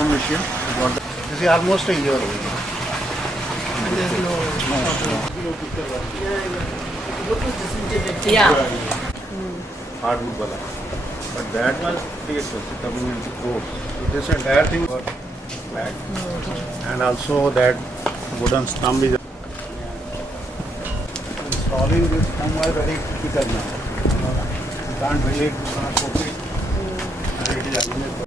confirmation. This is almost a year old. And there's no. Yeah. Hardwood wala. But that was pretty expensive. Coming into crores. So this entire thing got black. And also that wooden stump is installing this stump was very difficult now. You can't relate, you can't cope it. And it is again.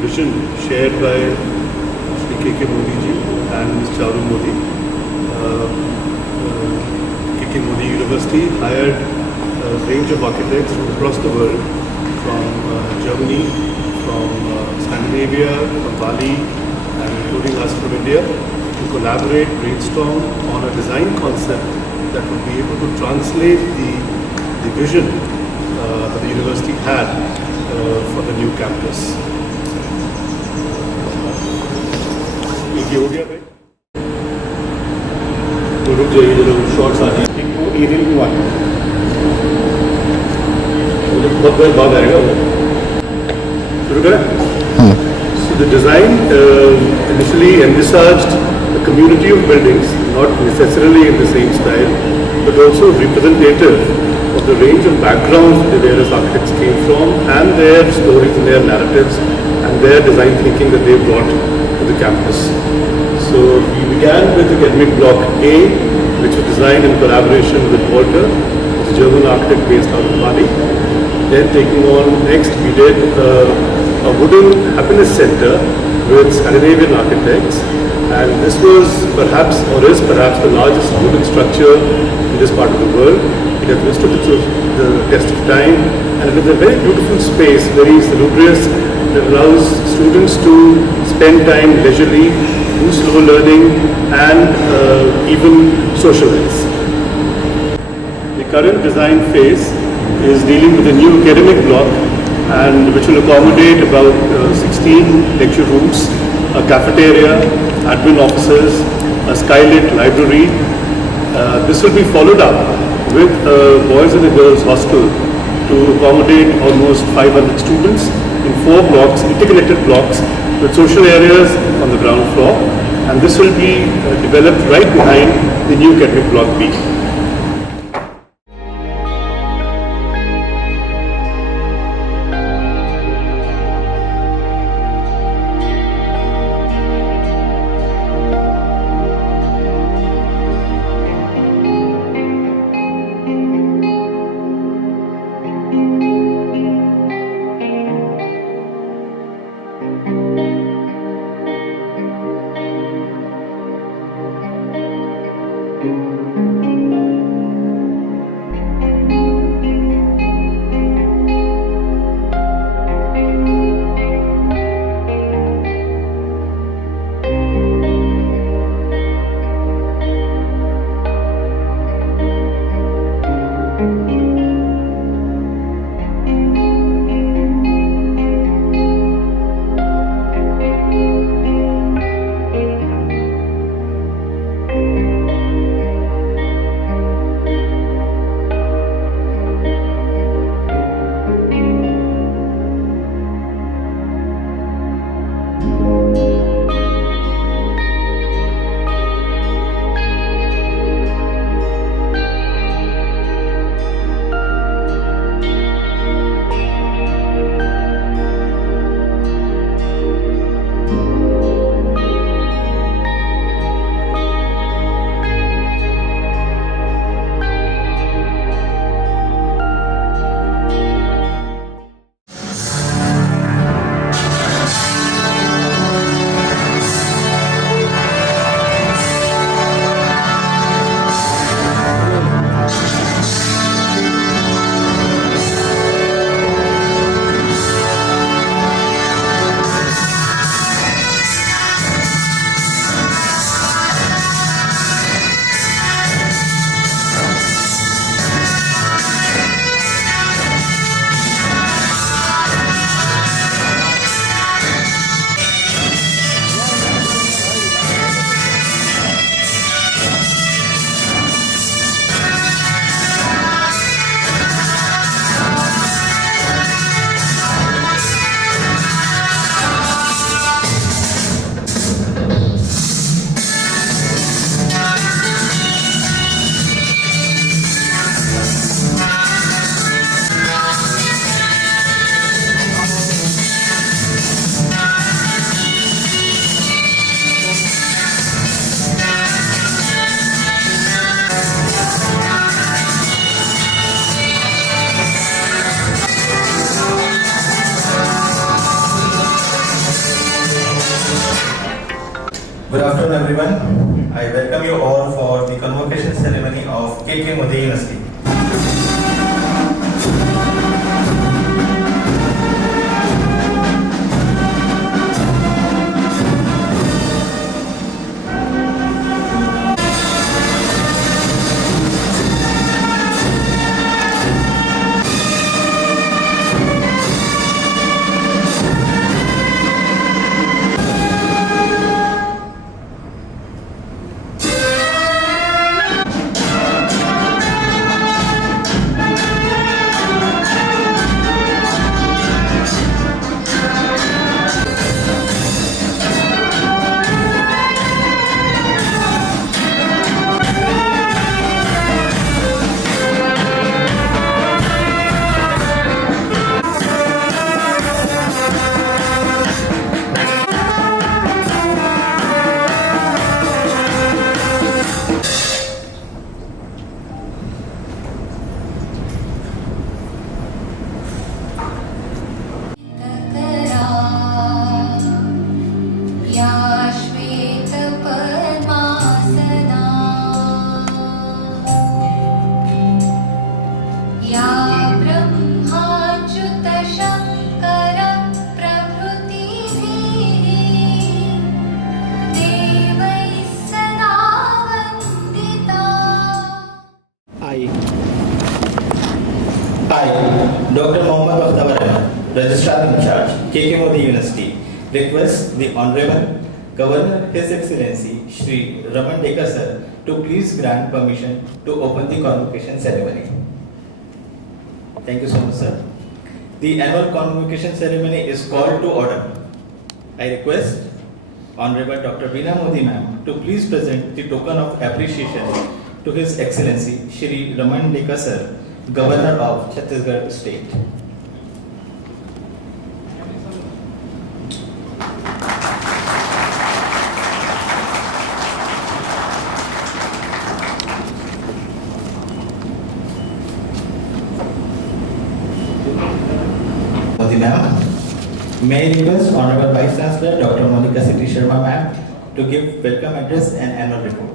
Vision shared by Shri KK Modi ji and Mr. Modi. KK Modi University hired a range of architects from across the world, from Germany, from Scandinavia, from Bali, and including us from India, to collaborate, brainstorm on a design concept that would be able to translate the vision that the university had for the new campus. ये हो गया भाई तो रुक जाइए जरा shorts आ जाए वो एरियल की बात है वो बहुत बड़ी बात आएगा वो शुरू करें so the design initially envisaged a community of buildings not necessarily in the same style but also representative of the range of backgrounds the various architects came from and their stories and their narratives and their design thinking that they brought to the campus. So we began with academic block A, which was designed in collaboration with Walter, a German architect based out of Bali. Then taking on next, we did a wooden happiness center with Scandinavian architects, and this was perhaps or is perhaps the largest wooden structure in this part of the world. It has withstood the test of time, and it is a very beautiful space, very salubrious. It allows students to spend time leisurely, do slow learning and even socialize. The current design phase is dealing with a new academic block and which will accommodate about 16 lecture rooms, a cafeteria, admin offices, a skylit library. This will be followed up with a boys and a girls hostel to accommodate almost 500 students in 4 blocks, interconnected blocks with social areas on the ground floor, and this will be developed right behind the new academic block B. Good afternoon, everyone. I welcome you all for the convocation ceremony of KK Modi University. I, Dr. Mohammad Bakhtawaran, Registrar in Charge, KK Modi University, request the Honorable Governor, His Excellency Shri Raman Dekar Sir, to please grant permission to open the convocation ceremony. Thank you so much, sir. The annual convocation ceremony is called to order. I request Honorable Dr. Veena Modi ma'am to please present the token of appreciation to His Excellency Shri Raman Dekar Sir, Governor of Chhattisgarh State. Modi ma'am, may I request Honorable Vice-Chancellor Dr. Monica City Sharma ma'am to give welcome address and annual report.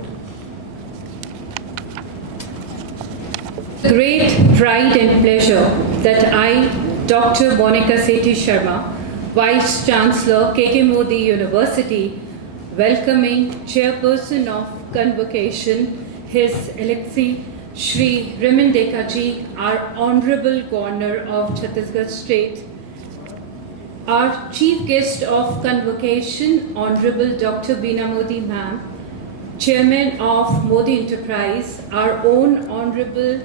Great pride and pleasure that I, Dr. Monica Sethi Sharma, Vice-Chancellor KK Modi University, welcoming Chairperson of Convocation, His Excellency Shri Raman Dekar Ji, our Honorable Governor of Chhattisgarh State, our Chief Guest of Convocation, Honorable Dr. Veena Modi Ma'am, Chairman of Modi Enterprise, our own Honorable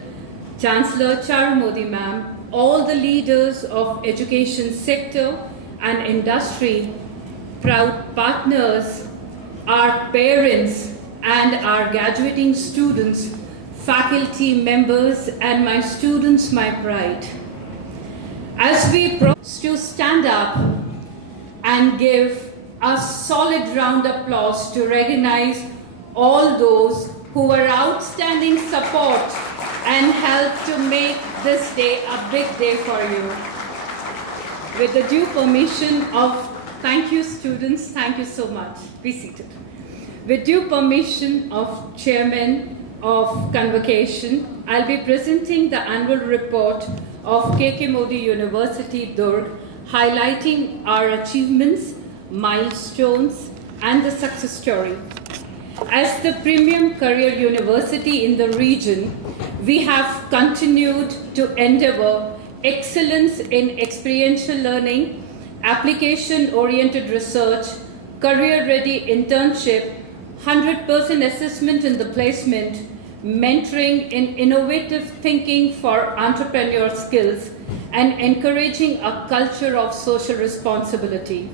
Chancellor Charu Modi Ma'am, all the leaders of education sector and industry, proud partners, our parents and our graduating students, faculty members and my students, my pride. As we promise to stand up and give a solid round of applause to recognize all those who were outstanding support and helped to make this day a big day for you. With the due permission of, thank you students, thank you so much, be seated. With due permission of Chairman of Convocation, I'll be presenting the annual report of KK Modi University Durg, highlighting our achievements, milestones, and the success story. As the premium career university in the region, we have continued to endeavor excellence in experiential learning, application-oriented research, career-ready internship, 100% assessment in the placement, mentoring in innovative thinking for entrepreneurial skills, and encouraging a culture of social responsibility.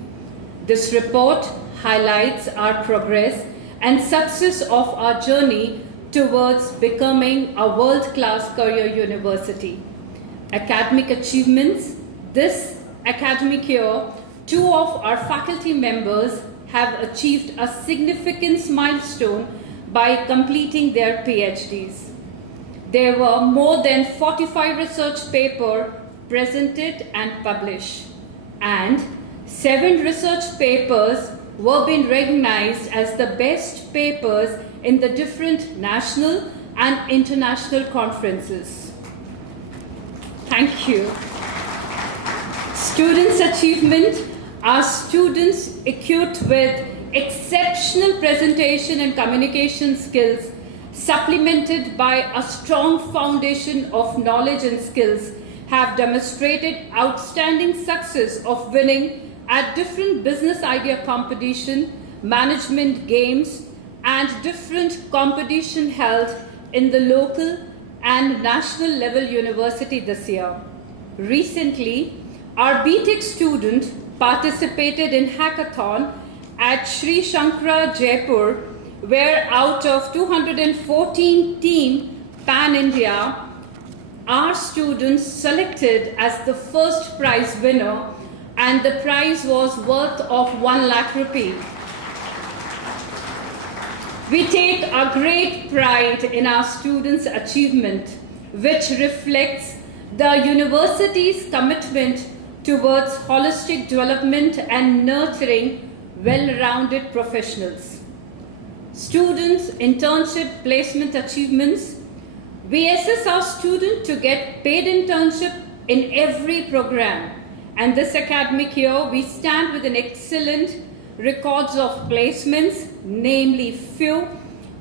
This report highlights our progress and success of our journey towards becoming a world-class career university. Academic achievements. This academic year, 2 of our faculty members have achieved a significant milestone by completing their PhDs. There were more than 45 research papers presented and published, and 7 research papers were being recognized as the best papers in the different national and international conferences. Thank you. Students' achievement are students equipped with exceptional presentation and communication skills, supplemented by a strong foundation of knowledge and skills, have demonstrated outstanding success of winning at different business idea competition, management games, and different competition held in the local and national level university this year. Recently, our BTech student participated in hackathon at Sri Shankara Jaipur, where out of 214 team pan-India, our students selected as the first prize winner, and the prize was worth of 1 lakh rupee. We take a great pride in our students' achievement, which reflects the university's commitment towards holistic development and nurturing well-rounded professionals. Students' internship placement achievements. We assess our students to get paid internship in every program. And this academic year, we stand with an excellent records of placements, namely few,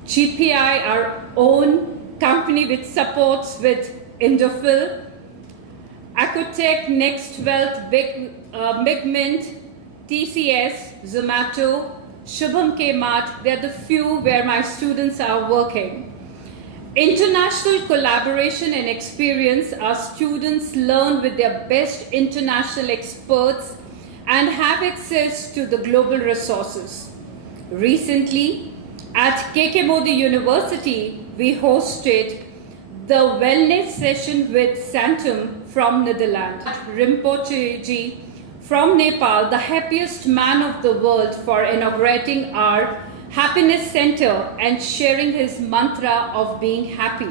GPI, our own company which supports with Indophil, Acutech, Next Wealth, Bigmint, TCS, Zomato, Shubham K-Mart. They're the few where my students are working. International collaboration and experience. Our students learn with their best international experts and have access to the global resources. Recently, at KK Modi University, we hosted the wellness session with Santum from Netherlands, Rinpoche Ji from Nepal, the happiest man of the world, for inaugurating our Happiness Center and sharing his mantra of being happy.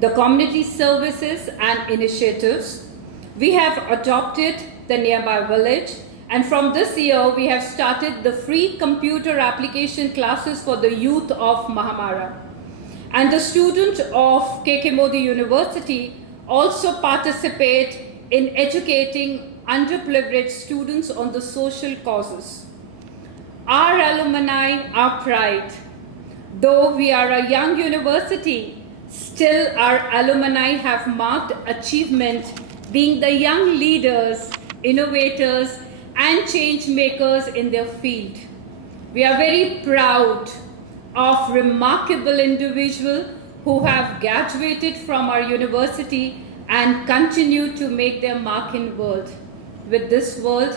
The community services and initiatives. We have adopted the nearby village, and from this year we have started the free computer application classes for the youth of Mahamara. And the students of KK Modi University also participate in educating underprivileged students on the social causes. Our alumni are pride. Though we are a young university, still our alumni have marked achievement, being the young leaders, innovators, and change makers in their field. We are very proud of remarkable individuals who have graduated from our university and continue to make their mark in the world. With this word,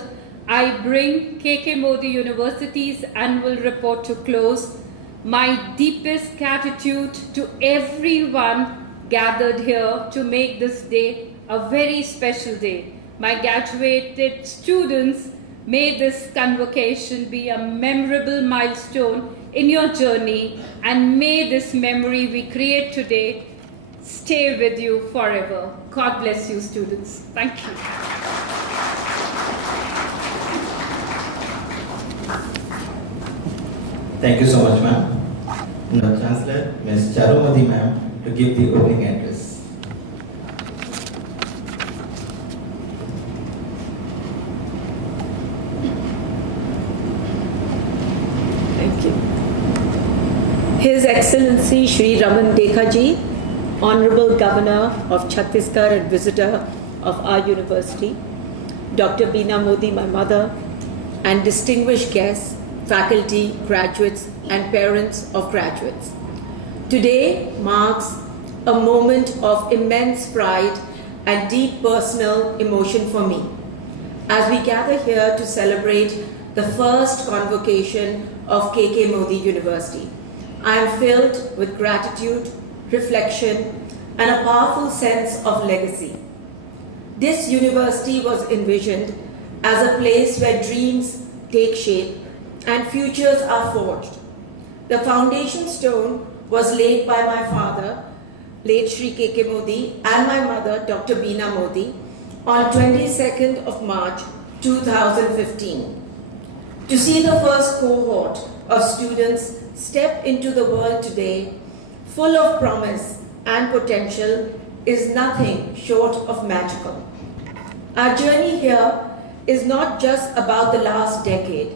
I bring KK Modi University's annual report to close. My deepest gratitude to everyone gathered here to make this day a very special day. My graduated students, may this convocation be a memorable milestone in your journey, and may this memory we create today stay with you forever. God bless you, students. Thank you. Thank you so much, ma'am. Now, Chancellor, Ms. KK Modi, ma'am, to give the opening address. Thank you. His Excellency Shri Raman Dekha Ji, Honorable Governor of Chhattisgarh and visitor of our university, Dr. Beena Modi, my mother, and distinguished guests, faculty, graduates, and parents of graduates. Today marks a moment of immense pride and deep personal emotion for me as we gather here to celebrate the first convocation of KK Modi University. I am filled with gratitude, reflection, and a powerful sense of legacy. This university was envisioned as a place where dreams take shape and futures are forged. The foundation stone was laid by my father, late Shri KK Modi, and my mother, Dr. Beena Modi, on 22nd of March 2015. To see the first cohort of students step into the world today, full of promise and potential, is nothing short of magical. Our journey here is not just about the last decade.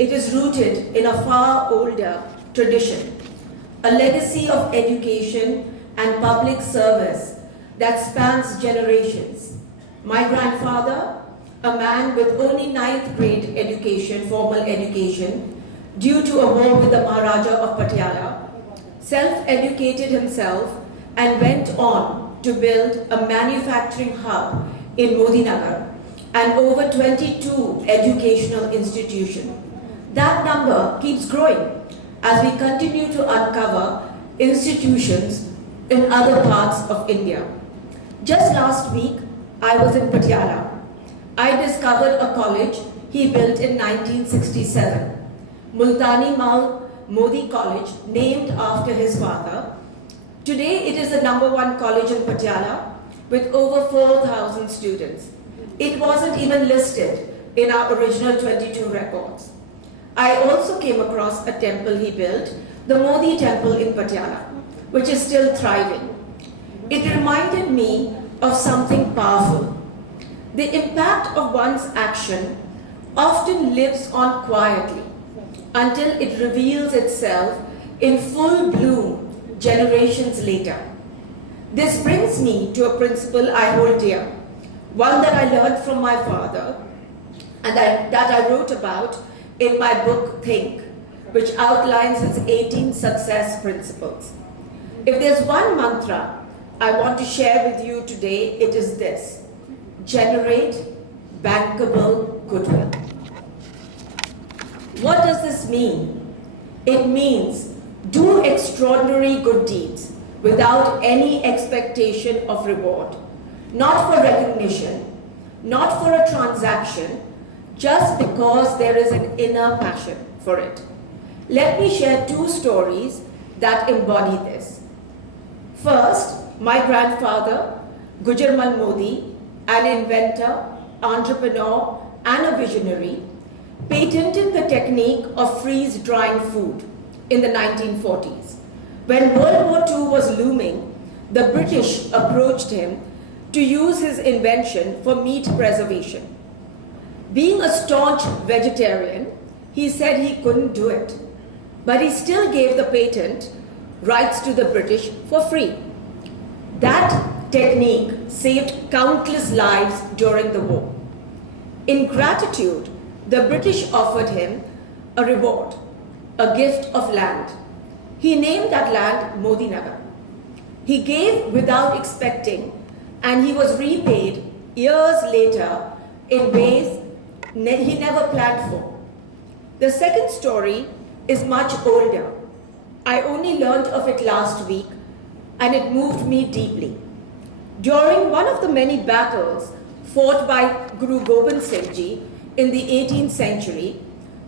It is rooted in a far older tradition, a legacy of education and public service that spans generations. My grandfather, a man with only 9th grade education, formal education, due to a war with the Maharaja of Patiala, self-educated himself and went on to build a manufacturing hub in Modi Nagar and over 22 educational institutions. That number keeps growing as we continue to uncover institutions in other parts of India. Just last week, I was in Patiala. I discovered a college he built in 1967, Multani Mal Modi College, named after his father. Today, it is the #1 college in Patiala with over 4,000 students. It wasn't even listed in our original 22 records. I also came across a temple he built, the Modi Temple in Patiala, which is still thriving. It reminded me of something powerful. The impact of one's action often lives on quietly until it reveals itself in full bloom generations later. This brings me to a principle I hold dear, one that I learned from my father and that I wrote about in my book, Think, which outlines his 18 success principles. If there's one mantra I want to share with you today, it is this: generate bankable goodwill. What does this mean? It means do extraordinary good deeds without any expectation of reward, not for recognition, not for a transaction, just because there is an inner passion for it. Let me share 2 stories that embody this. First, my grandfather, Gujarmal Modi, an inventor, entrepreneur, and a visionary, patented the technique of freeze-drying food in the 1940s. When World War II was looming, the British approached him to use his invention for meat preservation. Being a staunch vegetarian, he said he couldn't do it, but he still gave the patent rights to the British for free. That technique saved countless lives during the war. In gratitude, the British offered him a reward, a gift of land. He named that land Modi Nagar. He gave without expecting, and he was repaid years later in ways he never planned for. The second story is much older. I only learned of it last week, and it moved me deeply. During one of the many battles fought by Guru Gobind Singh Ji in the 18th century,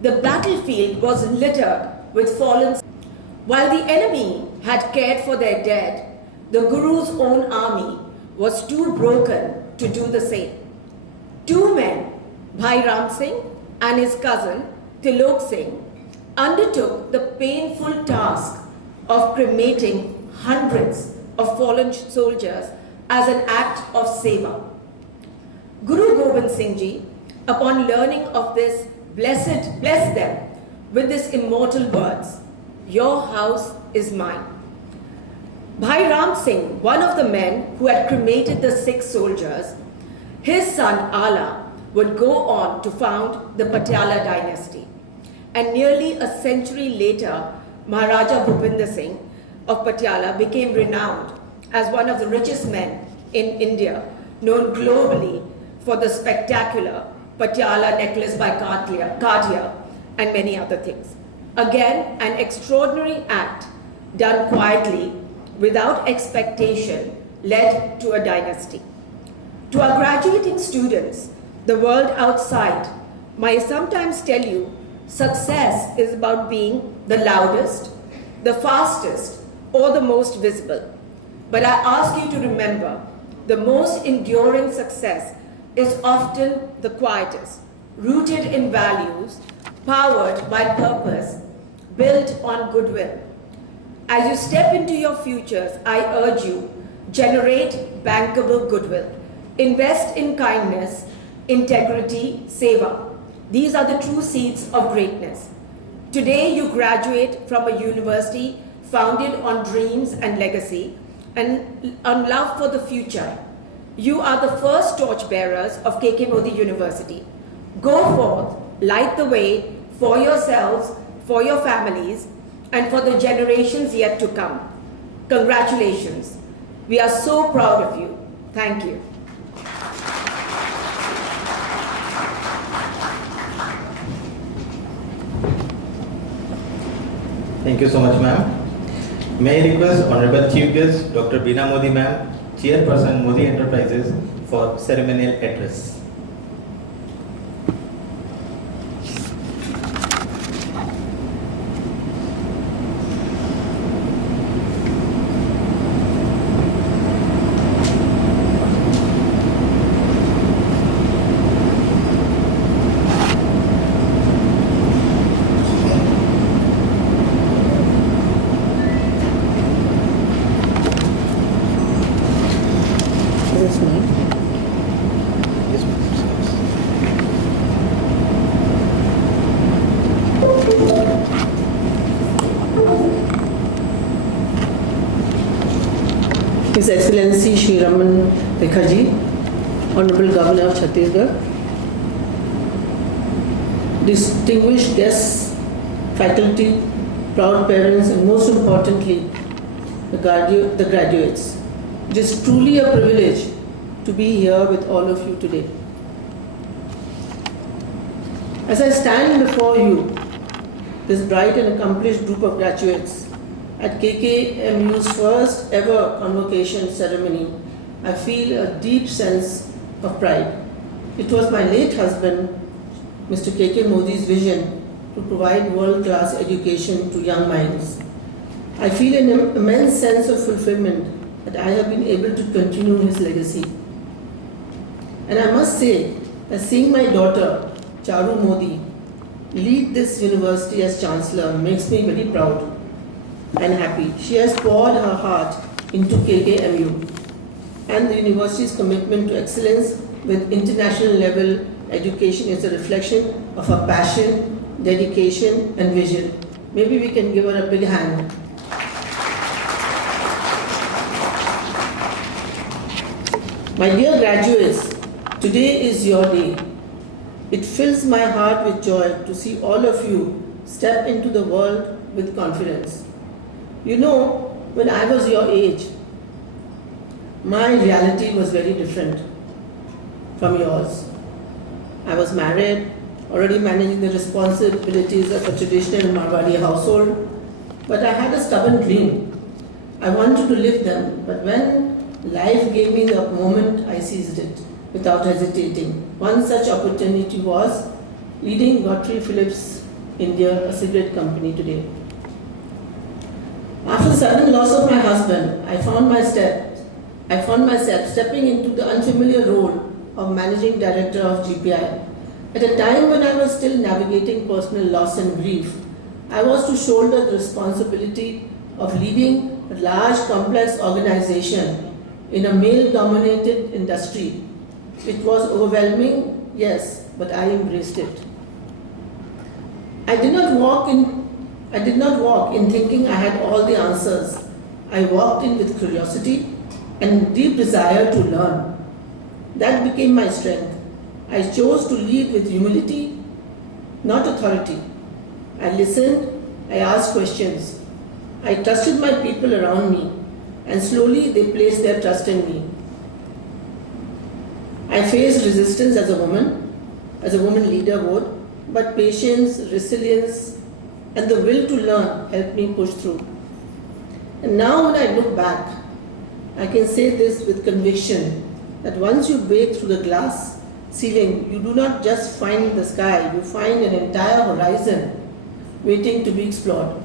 the battlefield was littered with fallen. While the enemy had cared for their dead, the Guru's own army was too broken to do the same. 2 men, Bhai Ram Singh and his cousin Tilok Singh, undertook the painful task of cremating hundreds of fallen soldiers as an act of seva. Guru Gobind Singh Ji, upon learning of this, blessed them with these immortal words: "Your house is mine." Bhai Ram Singh, one of the men who had cremated the 6 soldiers, his son Ala would go on to found the Patiala dynasty. And nearly a century later, Maharaja Bhupinder Singh of Patiala became renowned as one of the richest men in India, known globally for the spectacular Patiala necklace by Cartier and many other things. Again, an extraordinary act done quietly, without expectation, led to a dynasty. To our graduating students, the world outside might sometimes tell you success is about being the loudest, the fastest, or the most visible. But I ask you to remember, the most enduring success is often the quietest, rooted in values, powered by purpose, built on goodwill. As you step into your futures, I urge you, generate bankable goodwill. Invest in kindness, integrity, seva. These are the true seeds of greatness. Today you graduate from a university founded on dreams and legacy and on love for the future. You are the first torchbearers of KK Modi University. Go forth, light the way for yourselves, for your families, and for the generations yet to come. Congratulations. We are so proud of you. Thank you. Thank you so much, ma'am. May I request Honorable Chief Guest Dr. Beena Modi, ma'am, Chairperson Modi Enterprises, for ceremonial address. His Excellency Shri Raman Dekha Ji, Honorable Governor of Chhattisgarh, distinguished guests, faculty, proud parents, and most importantly, the graduates. It is truly a privilege to be here with all of you today. As I stand before you, this bright and accomplished group of graduates, at KKMU's first ever convocation ceremony, I feel a deep sense of pride. It was my late husband, Mr. KK Modi's vision to provide world-class education to young minds. I feel an immense sense of fulfillment that I have been able to continue his legacy. And I must say that seeing my daughter, Charu Modi, lead this university as Chancellor makes me very proud and happy. She has poured her heart into KKMU, and the university's commitment to excellence with international level education is a reflection of her passion, dedication, and vision. Maybe we can give her a big hand. My dear graduates, today is your day. It fills my heart with joy to see all of you step into the world with confidence. You know, when I was your age, my reality was very different from yours. I was married, already managing the responsibilities of a traditional Marwari household, but I had a stubborn dream. I wanted to live them, but when life gave me the moment, I seized it without hesitating. One such opportunity was leading Godfrey Phillips India, a cigarette company today. After the sudden loss of my husband, I found myself stepping into the unfamiliar role of managing director of GPI. At a time when I was still navigating personal loss and grief, I was to shoulder the responsibility of leading a large, complex organization in a male-dominated industry. It was overwhelming, yes, but I embraced it. I did not walk in thinking I had all the answers. I walked in with curiosity and deep desire to learn. That became my strength. I chose to lead with humility, not authority. I listened, I asked questions. I trusted my people around me, and slowly they placed their trust in me. I faced resistance as a woman leader would, but patience, resilience, and the will to learn helped me push through. And now when I look back, I can say this with conviction, that once you break through the glass ceiling, you do not just find the sky, you find an entire horizon waiting to be explored.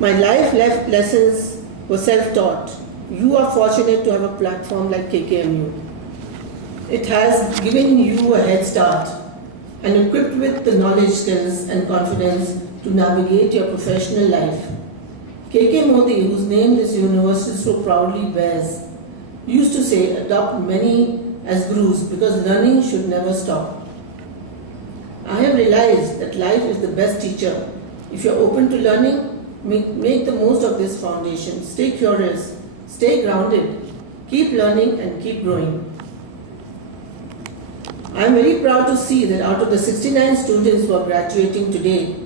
My life lessons were self-taught. You are fortunate to have a platform like KKMU. It has given you a head start. and equipped with the knowledge, skills, and confidence to navigate your professional life. KK Modi, whose name this university so proudly bears, used to say, adopt many as gurus because learning should never stop. I have realized that life is the best teacher. If you are open to learning, make the most of this foundation. Stay curious, stay grounded, keep learning and keep growing. I am very proud to see that out of the 69 students who are graduating today,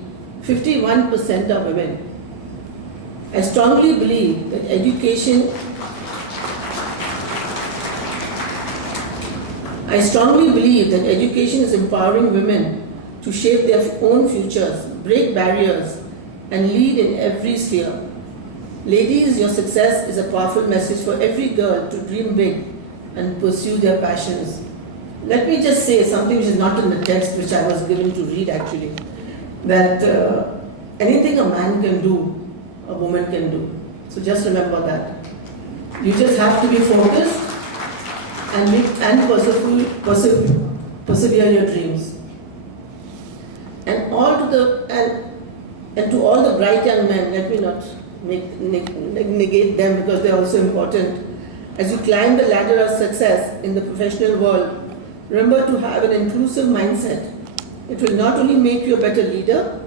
51% are women. I strongly believe that education is empowering women to shape their own futures, break barriers, and lead in every sphere. Ladies, your success is a powerful message for every girl to dream big and pursue their passions. Let me just say something which is not in the text which I was given to read actually, that anything a man can do, a woman can do. So just remember that. You just have to be focused and persevere your dreams. And to all the bright young men, let me not negate them because they are also important. As you climb the ladder of success in the professional world, remember to have an inclusive mindset. It will not only make you a better leader,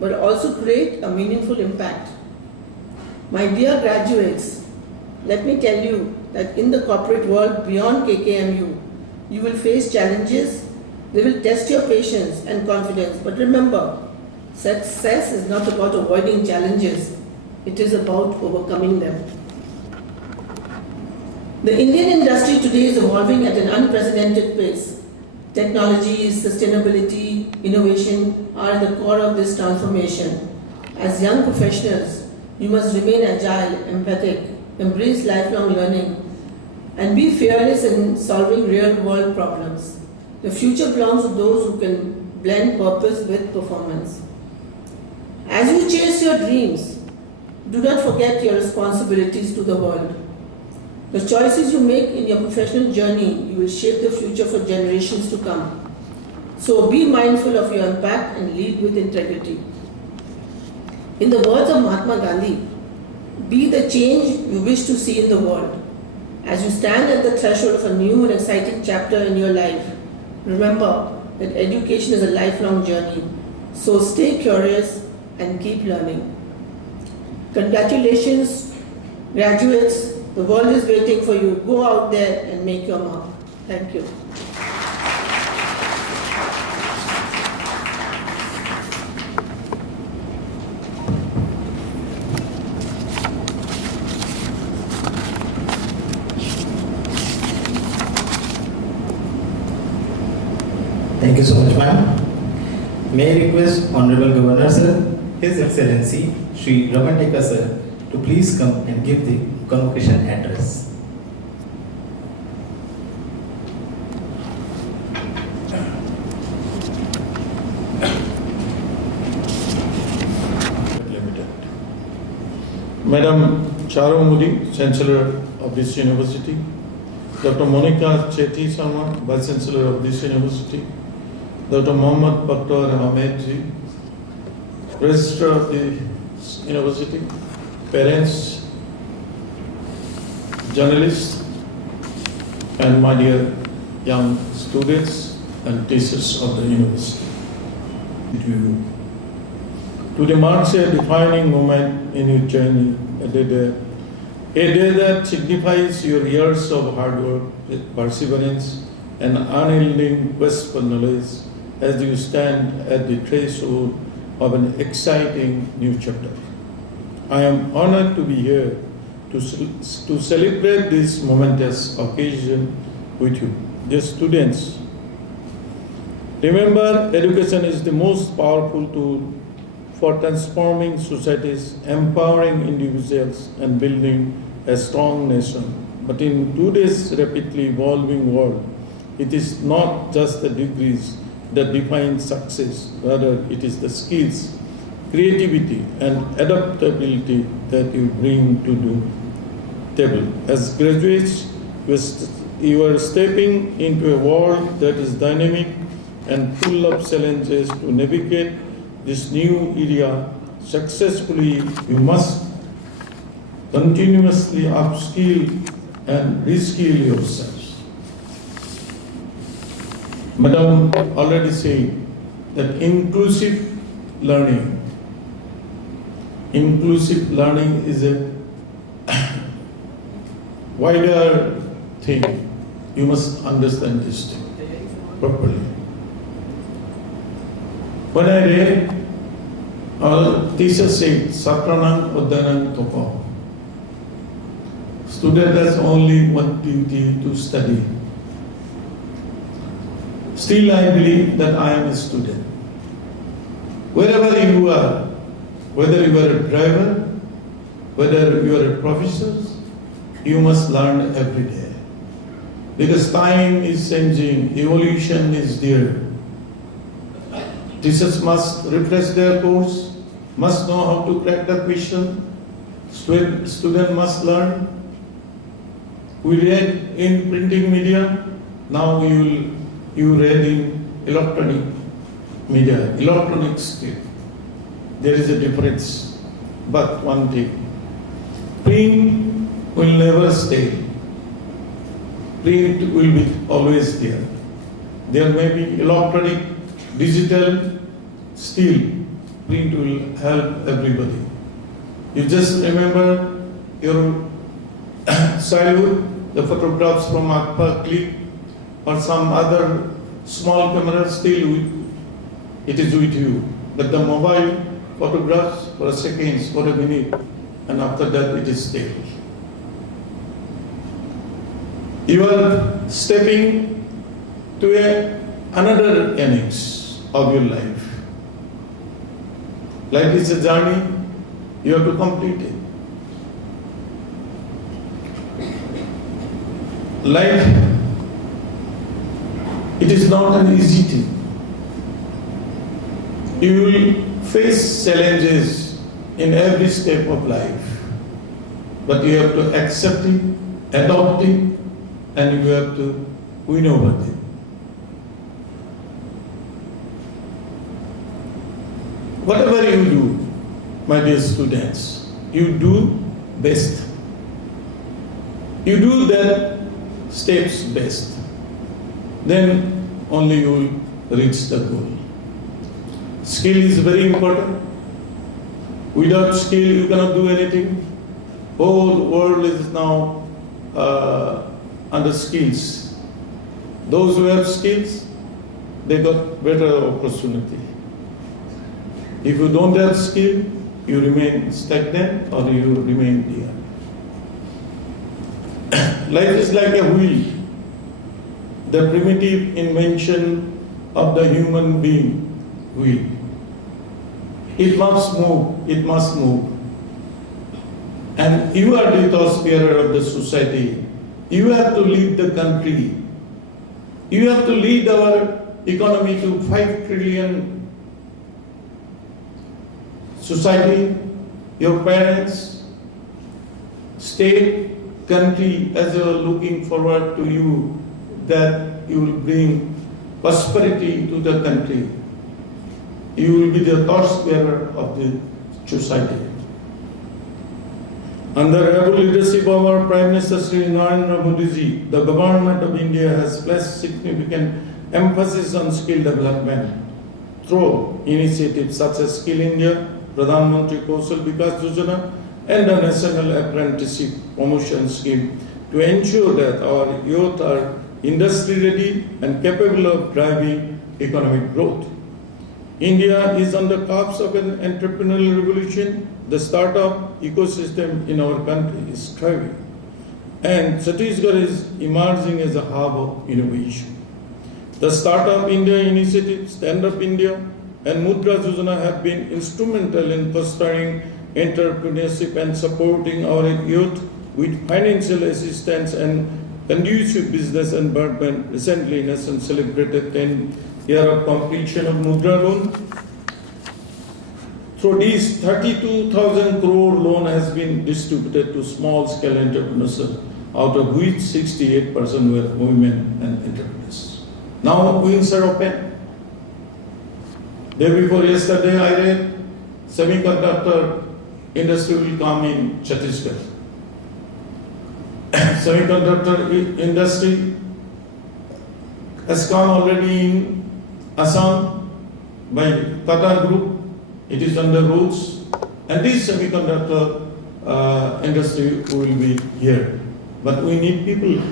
but also create a meaningful impact. My dear graduates, let me tell you that in the corporate world beyond KKMU, you will face challenges. They will test your patience and confidence. But remember, success is not about avoiding challenges. It is about overcoming them. The Indian industry today is evolving at an unprecedented pace. Technology, sustainability, innovation are at the core of this transformation. As young professionals, you must remain agile, empathic, embrace lifelong learning, and be fearless in solving real-world problems. The future belongs to those who can blend purpose with performance. As you chase your dreams, do not forget your responsibilities to the world. The choices you make in your professional journey, you will shape the future for generations to come. So be mindful of your impact and lead with integrity. In the words of Mahatma Gandhi, be the change you wish to see in the world. As you stand at the threshold of a new and exciting chapter in your life, remember that education is a lifelong journey. So stay curious and keep learning. Congratulations, graduates. The world is waiting for you. Go out there and make your mark. Thank you. Thank you so much, ma'am. May I request Honorable Governor Sir, His Excellency Shri Raman Dekar Sir, to please come and give the convocation address. Madam KK Modi, Chancellor of this university, Dr. Monica Chetty Sharma, Vice-Chancellor of this university, Dr. Mohammad Bakhtar Ahmed ji, Registrar of the university, parents, journalists, and my dear young students and teachers of the university. Today marks a defining moment in your journey, a day that signifies your years of hard work, perseverance, and unyielding quest for knowledge as you stand at the threshold of an exciting new chapter. I am honored to be here to celebrate this momentous occasion with you. Dear students, remember, education is the most powerful tool for transforming societies, empowering individuals, and building a strong nation. But in today's rapidly evolving world, it is not just the degrees that define success, rather it is the skills, creativity, and adaptability that you bring to the table. As graduates, you are stepping into a world that is dynamic, and full of challenges. To navigate this new era successfully, you must continuously upskill and reskill yourselves. Madam already said that inclusive learning is a wider thing. You must understand this thing properly. When I read, our teacher said, Satranang Uddanang Topa. Student has only one duty, to study. Still I believe that I am a student. Wherever you are, whether you are a driver, whether you are a professor, you must learn every day. Because time is changing, evolution is there. Teachers must refresh their course, must know how to crack the question. Student must learn. We read in printing media, now you read in electronic media, electronic script. There is a difference. But one thing, print will never stay. Print will be always there. There may be electronic, digital, still print will help everybody. You just remember your childhood, the photographs from Akpa clip or some other small camera, still it is with you. But the mobile photographs for seconds, for a minute, and after that it is stale. You are stepping to another innings of your life. Life is a journey, you have to complete it. Life, it is not an easy thing. You will face challenges in every step of life, but you have to accept it, adopt it, and you have to win over them. Whatever you do, my dear students, you do best. You do that steps best. Then only you will reach the goal. Skill is very important. Without skill, you cannot do anything. Whole world is now under skills. Those who have skills, they got better opportunity. If you don't have skill, you remain stagnant or you remain there. Life is like a wheel, the primitive invention of the human being wheel. It must move. And you are the torch bearer of the society. You have to lead the country. You have to lead our economy to 5 trillion. Society, your parents, state, country, as you are looking forward to you, that you will bring prosperity to the country. You will be the torch bearer of the society. Under the able leadership of our Prime Minister Shri Narendra Modi ji, the government of India has placed significant emphasis on skill development through initiatives such as Skill India, Pradhan Mantri Kaushal Vikas Yojana, and the National Apprenticeship Promotion Scheme to ensure that our youth are industry ready and capable of driving economic growth. India is on the cusp of an entrepreneurial revolution. The startup ecosystem in our country is thriving, and Chhattisgarh is emerging as a hub of innovation. The Startup India initiative, Stand Up India, and Mudra Yojana have been instrumental in fostering entrepreneurship and supporting our youth with financial assistance and conducive business environment. Recently, Nation celebrated 10 years of completion of Mudra loan. Through these, 32,000 crore loan has been distributed to small-scale entrepreneurs, out of which 68% were women and entrepreneurs. Now wings are open. Day before yesterday, I read semiconductor industry will come in Chhattisgarh. Semiconductor industry has come already in Assam by Tata Group. It is on the roads, and this semiconductor industry will be here. But we need people.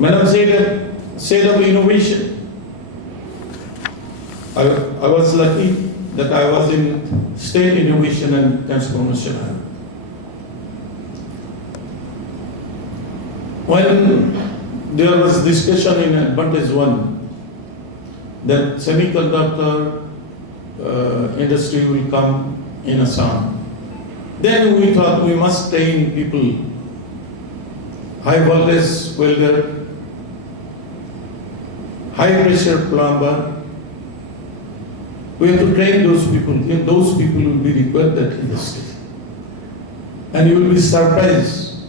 Madam said of innovation. I was lucky that I was in State Innovation and Transformation. When there was discussion in Advantage 1 that semiconductor industry will come in Assam, then we thought we must train people, high voltage welder, high pressure plumber. We have to train those people. Those people will be required that industry. And you will be surprised.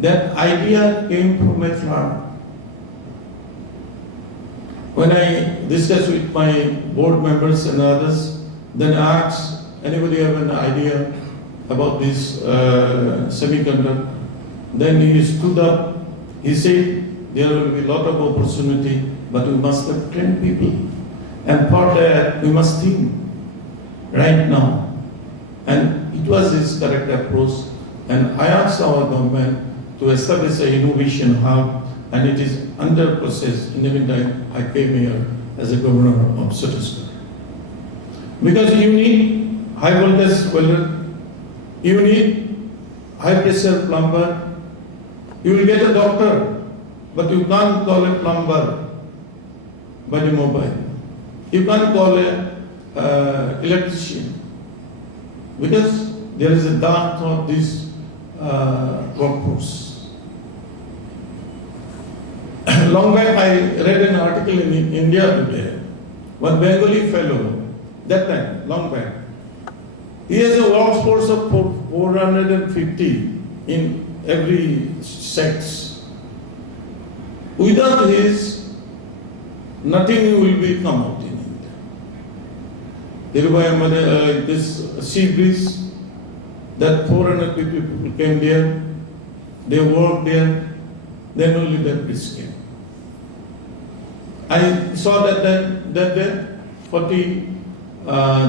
That idea came from a farm. When I discussed with my board members and others, then I asked, anybody have an idea about this semiconductor? Then he stood up, he said, there will be a lot of opportunity, but we must have trained people. And for that, we must think right now. And it was his correct approach. And I asked our government to establish an innovation hub, and it is under process. In the meantime, I came here as a governor of Chhattisgarh. Because you need high voltage welder, you need high pressure plumber, you will get a doctor, but you can't call a plumber by the mobile. You can't call a electrician, because there is a dearth of this workforce. Long back I read an article in India Today, one Bengali fellow, that time, long back, he has a workforce of 450 in every sex. Without his, nothing will be come out in India. This sea breeze, that 450 people came there, they worked there, then only that breeze came. I saw that day,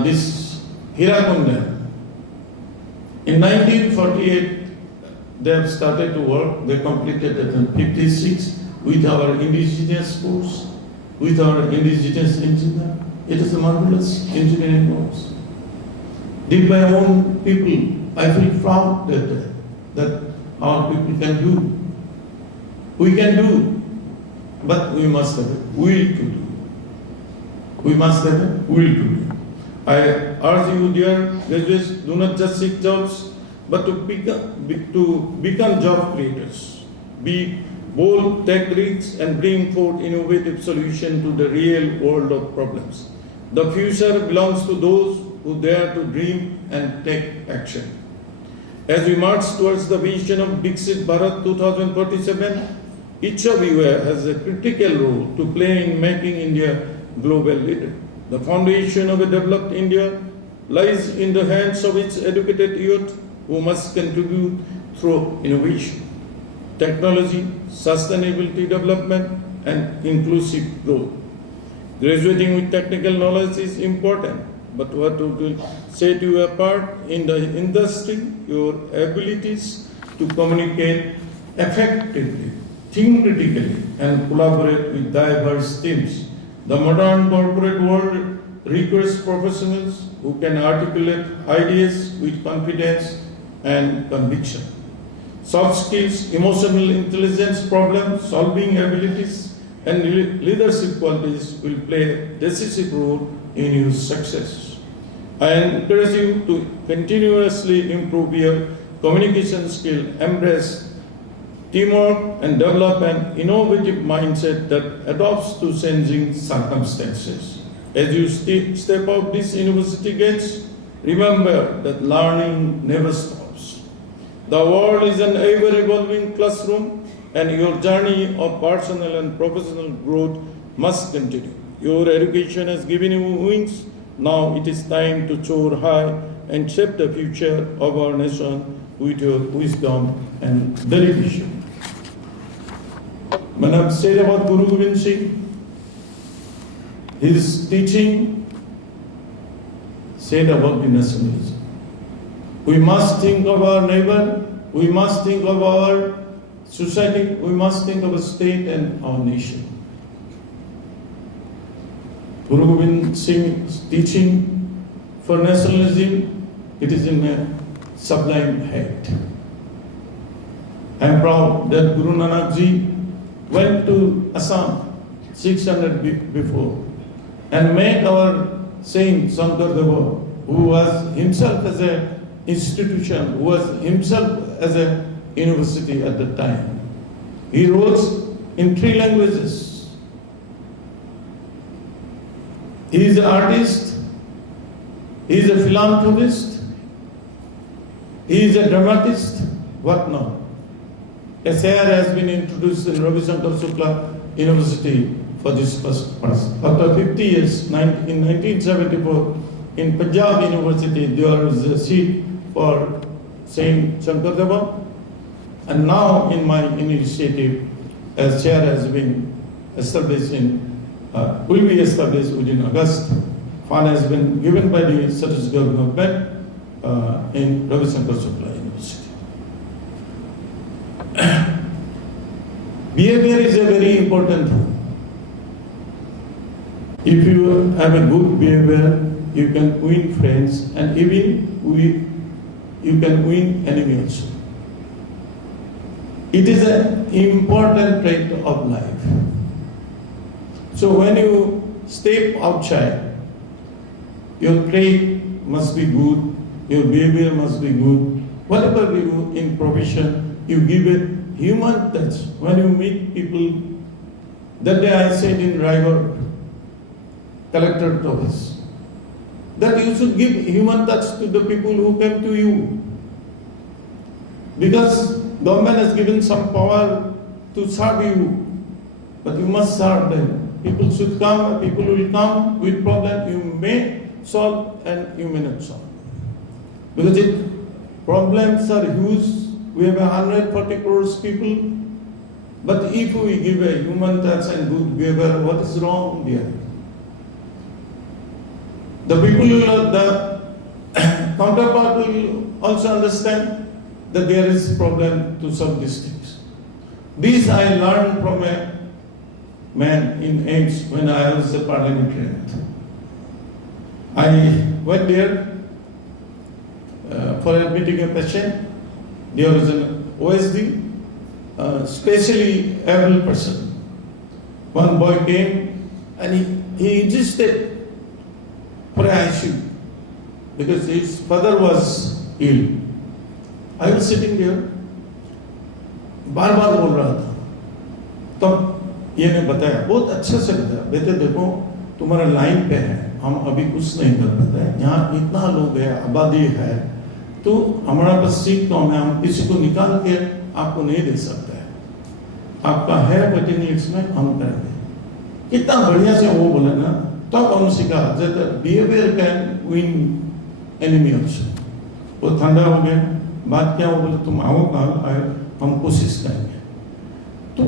this Hirakonda. In 1948, they have started to work. They completed it in 56 with our indigenous force, with our indigenous engineer. It is a marvelous engineering course. Did by our own people. I feel proud that our people can do. We can do. But we must have a will to do. We must have a will to do. I urge you, dear graduates, do not just seek jobs, but to become job creators. Be bold, take risks, and bring forth innovative solutions to the real world of problems. The future belongs to those who dare to dream and take action. As we march towards the vision of Viksit Bharat 2047, each of you has a critical role to play in making India global leader. The foundation of a developed India lies in the hands of its educated youth, who must contribute through innovation, technology, sustainability development, and inclusive growth. Graduating with technical knowledge is important, but what will set you apart in the industry, your abilities to communicate effectively, think critically, and collaborate with diverse teams. The modern corporate world requires professionals who can articulate ideas with confidence and conviction. Soft skills, emotional intelligence, problem-solving abilities, and leadership qualities will play a decisive role in your success. I encourage you to continuously improve your communication skill, embrace teamwork, and develop an innovative mindset that adapts to changing circumstances. As you step out these university gates, remember that learning never stops. The world is an ever-evolving classroom, and your journey of personal and professional growth must continue. Your education has given you wings. Now it is time to soar high and shape the future of our nation with your wisdom and dedication. When I've said about Guru Gobind Singh, his teaching said about the nationalism. We must think of our neighbor, we must think of our society, we must think of a state and our nation. Guru Gobind Singh's teaching for nationalism, it is in a sublime height. I am proud that Guru Nanak Ji went to Assam 600 before and met our saint Shankardeva, who was himself as an institution, who was himself as a university at the time. He wrote in 3 languages. He is an artist, he is a philanthropist, he is a dramatist, what not? A SAR has been introduced in Ravi Shankar Shukla University for this purpose. After 50 years, in 1974, in Punjab University, there is a seat for Saint Shankardeva, and now in my initiative, a chair has been established will be established within August. Fund has been given by the Chhattisgarh government in Ravi Shankar Shukla University. Behavior is a very important thing. If you have a good behavior, you can win friends, and even you can win enemies also. It is an important trait of life. So when you step outside, your trait must be good, your behavior must be good. Whatever you do in profession, you give a human touch. When you meet people, that day I said in Raigad collectorate office, that you should give human touch to the people who came to you. Because government has given some power to serve you, but you must serve them. People should come, people will come with problem you may solve and you may not solve. Because problems are huge, we have 140 crores people, but if we give a human touch and good behavior, what is wrong there? The people, the counterpart will also understand that there is problem to solve these things. This I learned from a man in AIDS when I was a parliamentarian. I went there for admitting a patient. There was an OSD, specially able person. One boy came and he insisted for an ICU because his father was ill. I was sitting there, बार बार बोल रहा था. तब ये ने बताया, बहुत अच्छे से बताया, बेटे देखो तुम्हारा लाइन पे है, हम अभी कुछ नहीं कर पाते हैं, यहाँ इतना लोग है, आबादी है, तो हमारा पास सीट कम है, हम किसी को निकाल के आपको नहीं दे सकते हैं, आपका है वेटिंग लिस्ट में, हम करेंगे. कितना बढ़िया से वो बोले ना, तब हम सीखा that behavior can win enemy also. वो ठंडा हो गया, बात क्या हो, बोले तुम आओ कल आए, हम कोशिश करेंगे. तो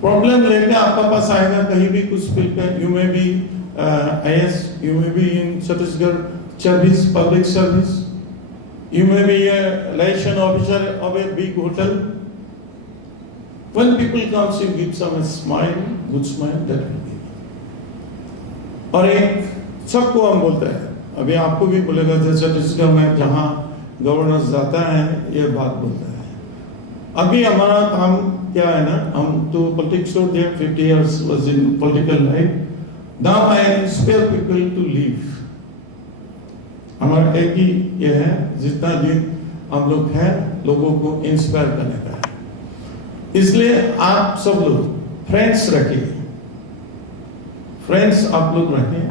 प्रॉब्लम लेके आपका पास आएगा कहीं भी कुछ फील्ड पे, you may be IS, you may be in Chhattisgarh service, public service, you may be a liaison officer of a big hotel. When people come, you give some smile, good smile, that will be. और एक सबको हम बोलते हैं, अभी आपको भी बोलेगा जैसे छत्तीसगढ़ में जहाँ गवर्नर जाता है ये बात बोलता है. अभी हमारा काम क्या है ना, हम तो पॉलिटिक्स छोड़ दिए, 50 years was in political life. Now I inspire people to live. हमारा एक ही ये है, जितना दिन हम लोग हैं लोगों को इंस्पायर करने का है. इसलिए आप सब लोग फ्रेंड्स रखिए, फ्रेंड्स आप लोग रखिए,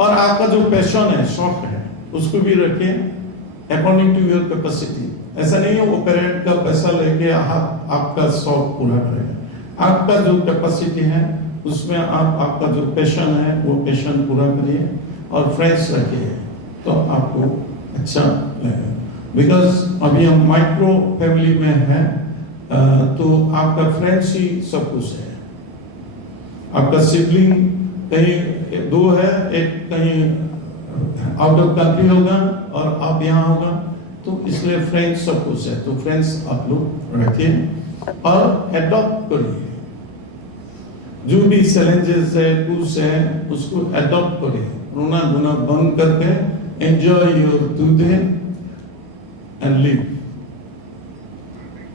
और आपका जो पैशन है, शौक है, उसको भी रखिए अकॉर्डिंग टू योर कैपेसिटी. ऐसा नहीं है वो पेरेंट का पैसा लेके आपका शौक पूरा करेगा. आपका जो कैपेसिटी है उसमें आप आपका जो पैशन है वो पैशन पूरा करिए और फ्रेंड्स रखिए तो आपको अच्छा लगेगा। बिकॉज अभी हम माइक्रो फैमिली में हैं तो आपका फ्रेंड्स ही सब कुछ है। आपका सिबलिंग कहीं दो है, एक कहीं आउट ऑफ कंट्री होगा और आप यहाँ होगा, तो इसलिए फ्रेंड्स सब कुछ है। तो फ्रेंड्स आप लोग रखिए और एडॉप्ट करिए। जो भी चैलेंजेस है कुछ है उसको एडॉप्ट करिए, रोना धोना बंद करके enjoy your today and live.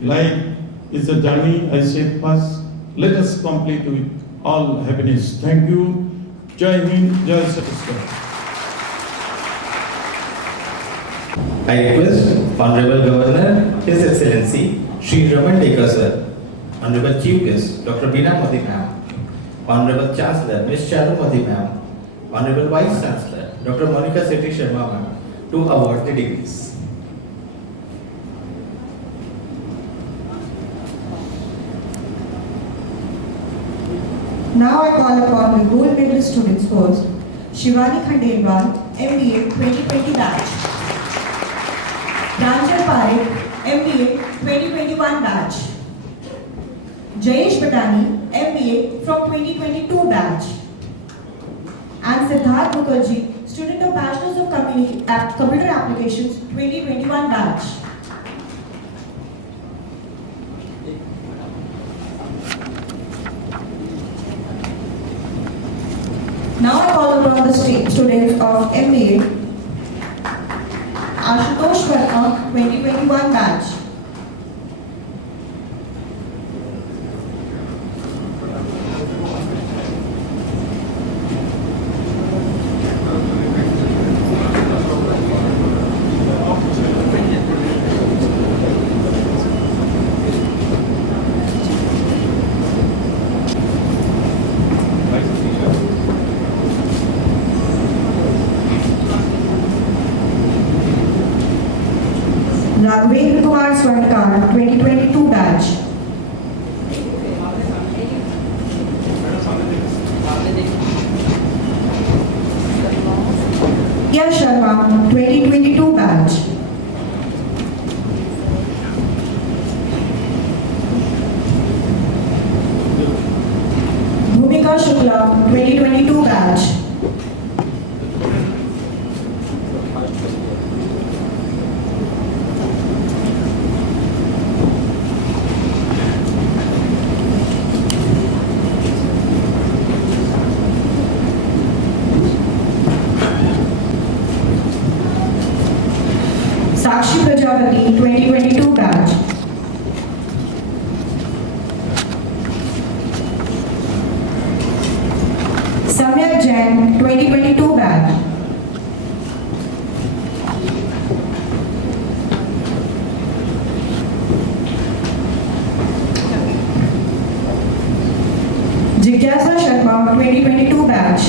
Life is a journey, I said first, let us complete with all happiness. Thank you. जय हिंद, जय Chhattisgarh. I request Honorable Governor, His Excellency Shri Raman Dekar Sir, Honorable Chief Guest Dr. Beena Modi Ma'am, Honorable Chancellor Ms. Charu Modi Ma'am, Honorable Vice-Chancellor Dr. Monica Sethi Sharma Ma'am to award the degrees. Now I call upon the gold medal students first. Shivani Khandelwal, MBA 2020 batch. Pranjal Parekh, MBA 2021 batch. Jayesh Patani, MBA from 2022 batch. And Siddharth Mukherjee, student of Bachelor's of Computer Applications 2021 batch. Now I call upon the students of MBA, Ashutosh Verma, 2021 batch. Raghavendra Kumar Swarnkar, 2022 batch. Yash Sharma, 2022 batch. Bhumika Shukla, 2022 batch. Sakshi Prajapati, 2022 batch. Samyak Jain, 2022 batch. Jigyasa Sharma, 2022 batch.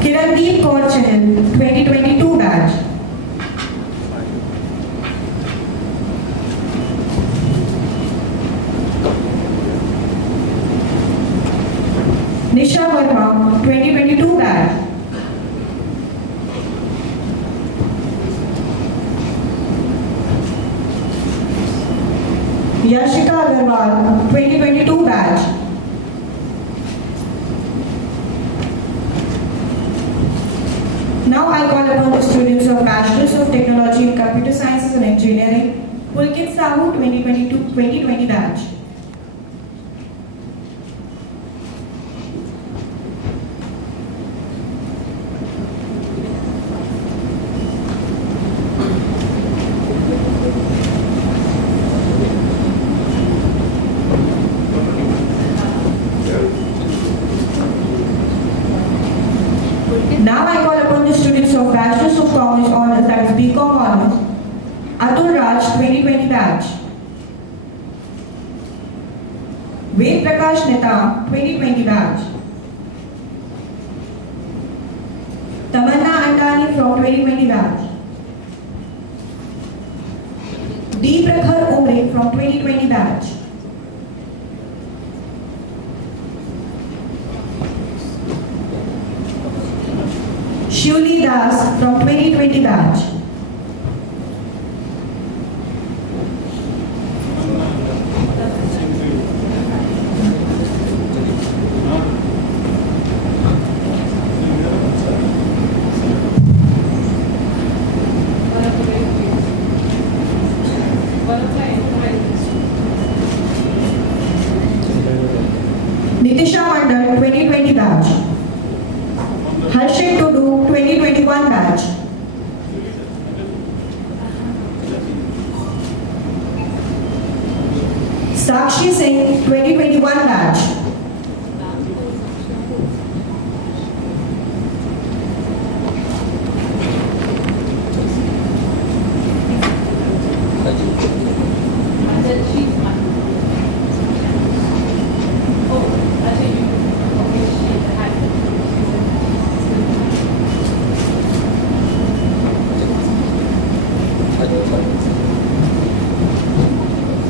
Kirandeep Kaur Chahal, 2022 batch. Nisha Verma, 2022 batch. Yashika Agarwal, 2022 batch. Now I call upon the students of Bachelor's of Technology in Computer Sciences and Engineering, Pulkit Sahu 2020 batch. Now I call upon the students of Bachelor's of Commerce Honours, that is BCom Honours, Atul Raj 2020 batch. Ved Prakash Neta 2020 batch. Tamanna Antani from 2020 batch. D. Prakhar Umre from 2020 batch. Shuli Das from 2020 batch. Nitisha Mandal 2020 batch. Harshit Tudu 2021 batch. Sakshi Singh 2021 batch.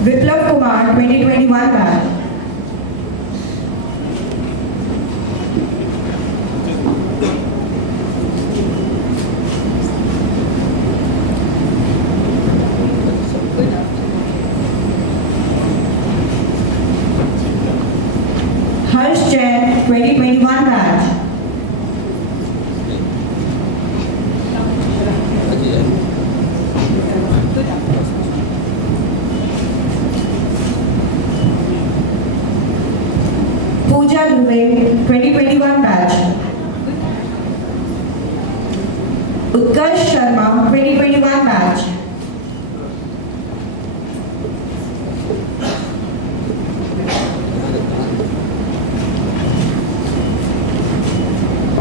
Viplav Kumar 2021 batch. Harsh Jain 2021 batch. Pooja Dubey 2021 batch. Utkarsh Sharma 2021 batch.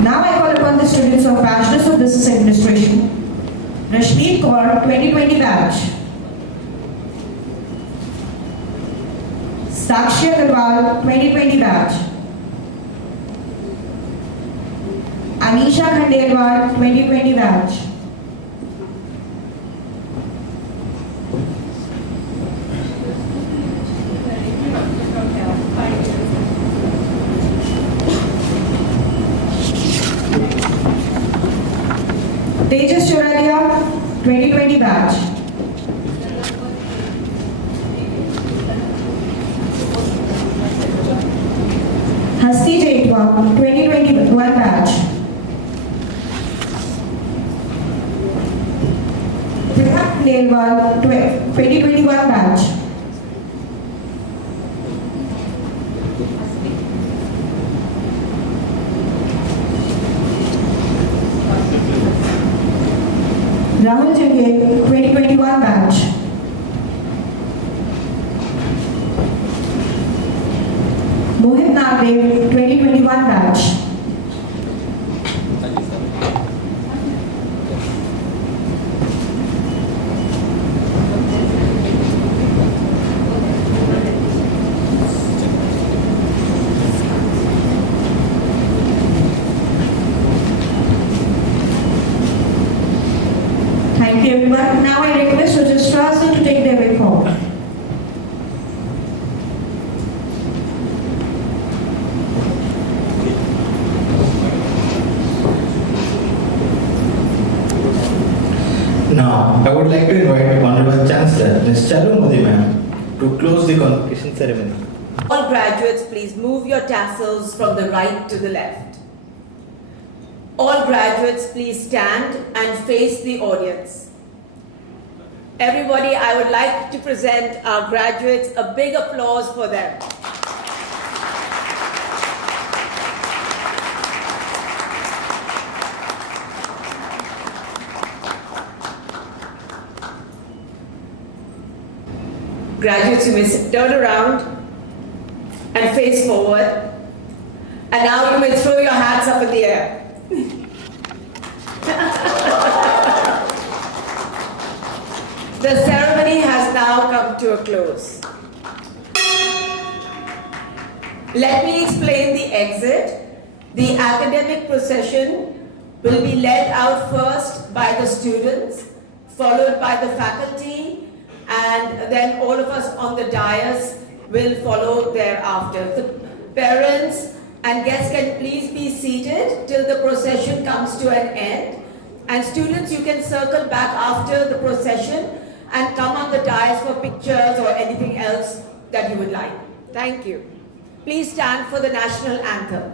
Now I call upon the students of Bachelor's of Business Administration. Rashmeet Kaur 2020 batch. Sakshi Agarwal 2020 batch. Anisha Khandelwal 2020 batch. Tejas Choradia 2020 batch. Hasti Jaitwa 2021 batch. Priya Khandelwal 2021 batch. Rahul Jagel 2021 batch. Mohit Nagdev 2021 batch. Thank you everyone. Now I request registrars to take their way forward. Now, I would like to invite Honorable Chancellor, Ms. Charu Modi ma'am, to close the convocation ceremony. All graduates, please move your tassels from the right to the left. All graduates, please stand and face the audience. Everybody, I would like to present our graduates. A big applause for them. Graduates, you may turn around and face forward. And now you may throw your hands up in the air. The ceremony has now come to a close. Let me explain the exit. The academic procession will be led out first by the students, followed by the faculty, and then all of us on the dais will follow thereafter. The parents and guests can please be seated till the procession comes to an end. And students, you can circle back after the procession and come on the dais for pictures or anything else that you would like. Thank you. Please stand for the national anthem.